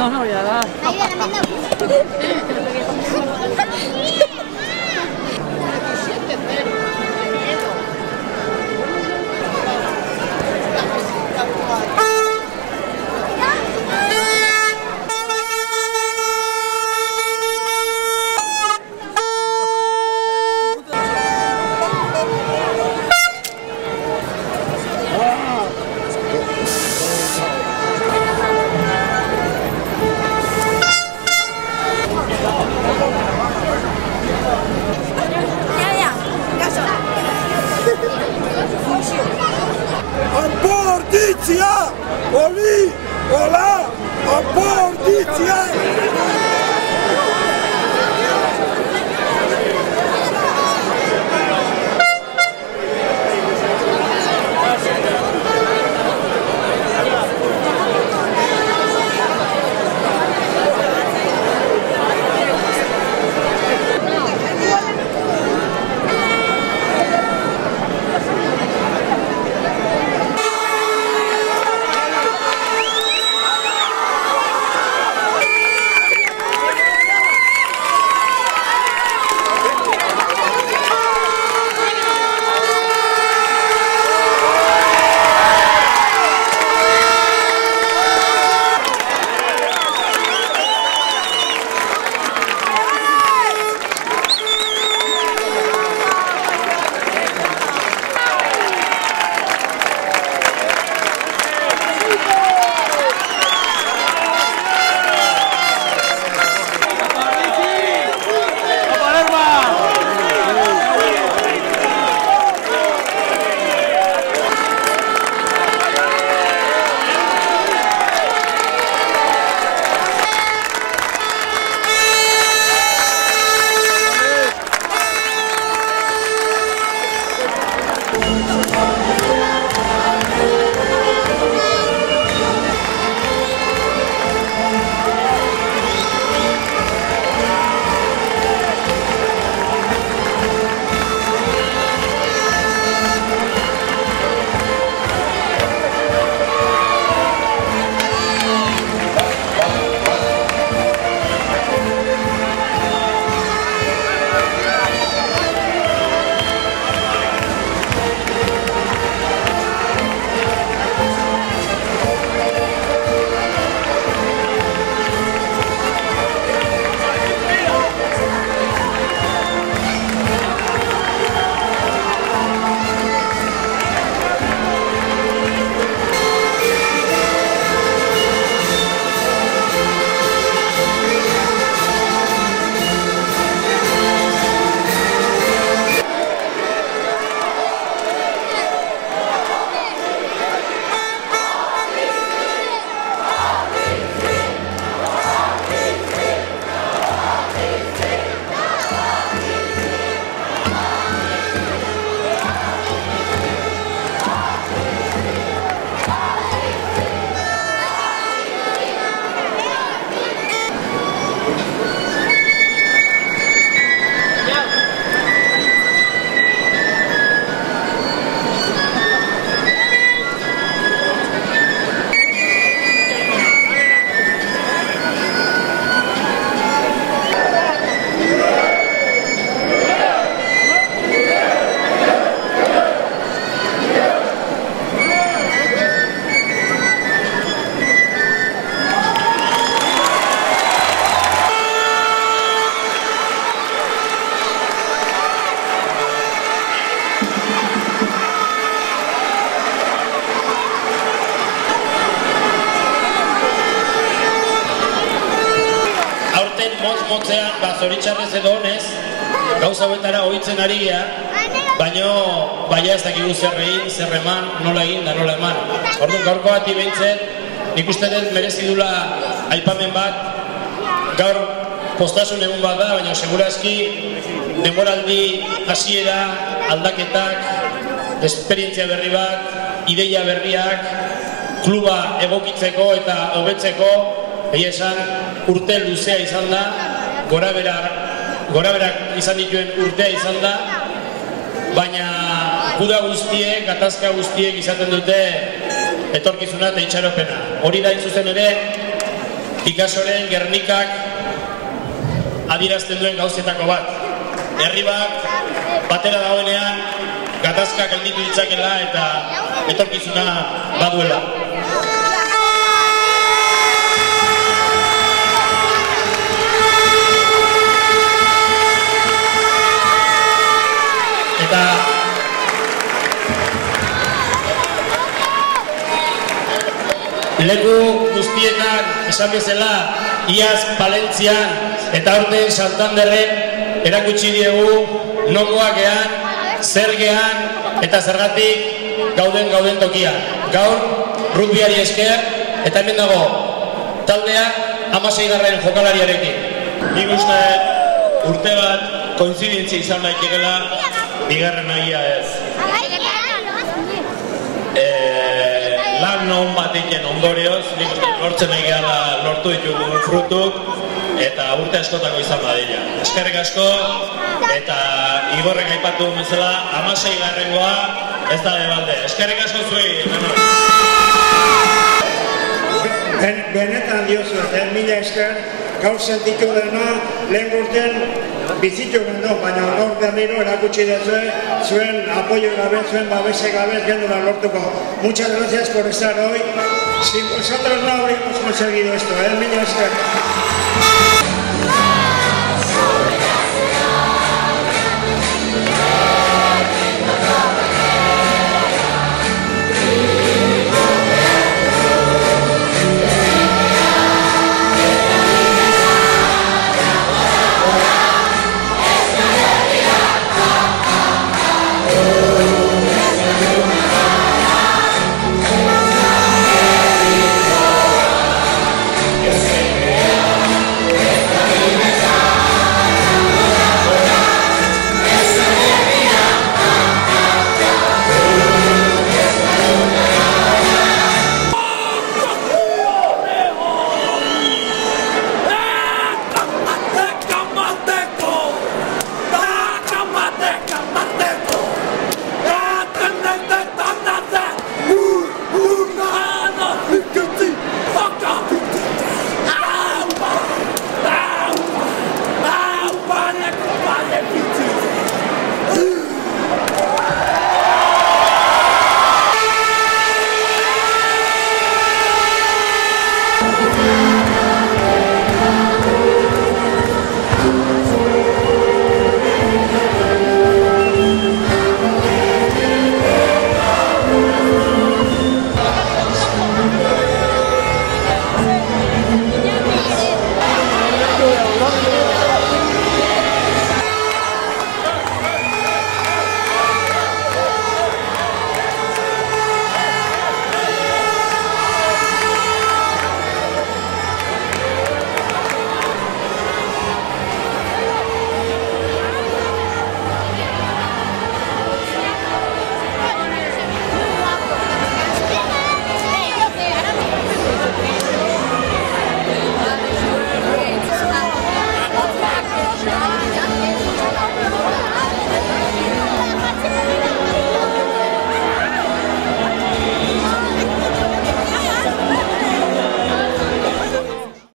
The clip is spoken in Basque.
No, ya da. Amporditia! Oli! Olá! Amporditia! motzean, zoritxarrez edo honez, gauza hauetara ohitzen ari gea, baino, baina ez dakigu zer egin, zer eman, nola egin da nola eman. Orduan, gaurko bati behintzen, nik uste dut merezi dula aipamen bat, gaur postasun egun bat da, baina segurazki denboraldi hasiera, aldaketak, esperientzia berri bat, ideia berriak, kluba egokitzeko eta hobetzeko, egia esan, urte luzea izan da, goraberak izan dituen urtea izan da, baina guda guztiek, gatazka guztiek izaten dute etorkizuna eta itxaropena. Hori da zuzen ere, Picassoren Gernikak adierazten duen gauzetako bat. Herri bat, batera dagoenean, gatazka gelditu ditzakela eta etorkizuna baduela. Eta leku guztietan, esan bezala, iaz Palentzian eta aurten Santanderren erakutsi diegu nongoak gean, zer gean eta zergatik gauden tokian. Gaur, rugbiari esker, eta hemen dago taldeak 16. jokalariarekin. Nik uste urte bat koinzidentzia izan daikegela, bigarren nagia ez. Lan on bat iken ondorioz, nik uste lortzen nahi gehala lortu ditugu frutuk, eta urte askotako izan badila. Eskerrik asko, eta Igorrek aipatu bezala, 16. ez da debalde. Eskerrik asko zuei, Benetan diozu, mila esker, gaur sentitu dena, lehen urtean bizitu gendu, baina gaur berriro erakutsi dezue, zuen apoio gabe, zuen babese gabe, gendura lortuko. Muchas gracias por estar hoy. Sin vosotros no habríamos conseguido esto, mila esker.